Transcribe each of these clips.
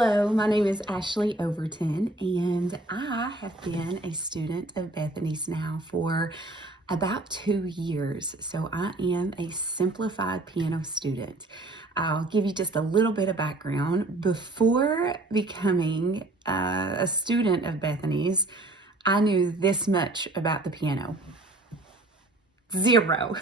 Hello, my name is Ashely Overton, and I have been a student of Bethany's now for about 2 years. So I am a Simplified piano student. I'll give you just a little bit of background. Before becoming a student of Bethany's, I knew this much about the piano. Zero.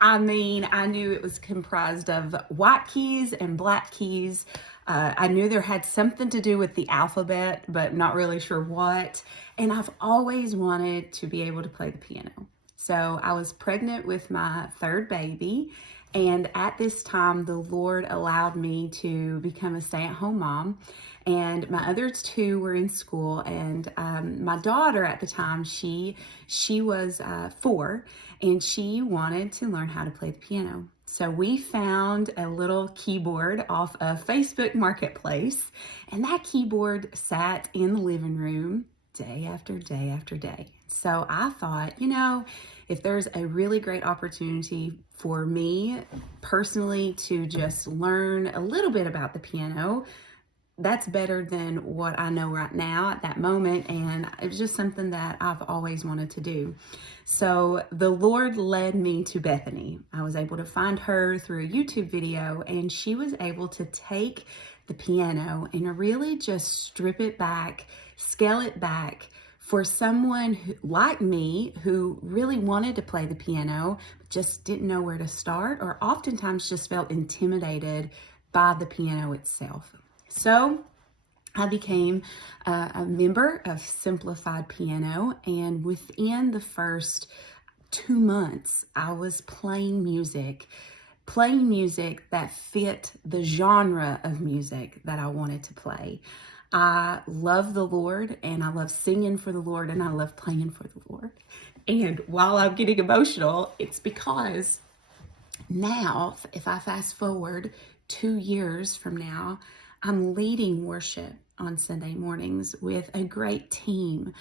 I knew it was comprised of white keys and black keys. I knew there had something to do with the alphabet, but not really sure what. And I've always wanted to be able to play the piano. So I was pregnant with my third baby. And at this time, the Lord allowed me to become a stay-at-home mom. And my other two were in school. And my daughter at the time, she was 4, and she wanted to learn how to play the piano. So we found a little keyboard off of Facebook Marketplace, and that keyboard sat in the living room day after day after day. So I thought, if there's a really great opportunity for me personally to just learn a little bit about the piano, that's better than what I know right now at that moment. And it was just something that I've always wanted to do. So the Lord led me to Bethany. I was able to find her through a YouTube video, and she was able to take the piano and really just strip it back, scale it back for someone like me who really wanted to play the piano, but just didn't know where to start, or oftentimes just felt intimidated by the piano itself. So I became a member of Simplified Piano, and within the first 2 months, I was playing music that fit the genre of music that I wanted to play. I love the Lord, and I love singing for the Lord, and I love playing for the Lord. And while I'm getting emotional, it's because now, if I fast forward 2 years from now, I'm leading worship on Sunday mornings with a great team.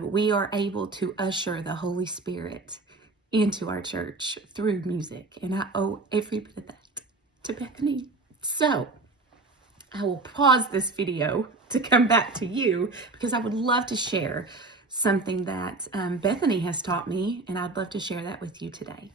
We are able to usher the Holy Spirit into our church through music, and I owe every bit of that to Bethany. So I will pause this video to come back to you, because I would love to share something that Bethany has taught me, and I'd love to share that with you today.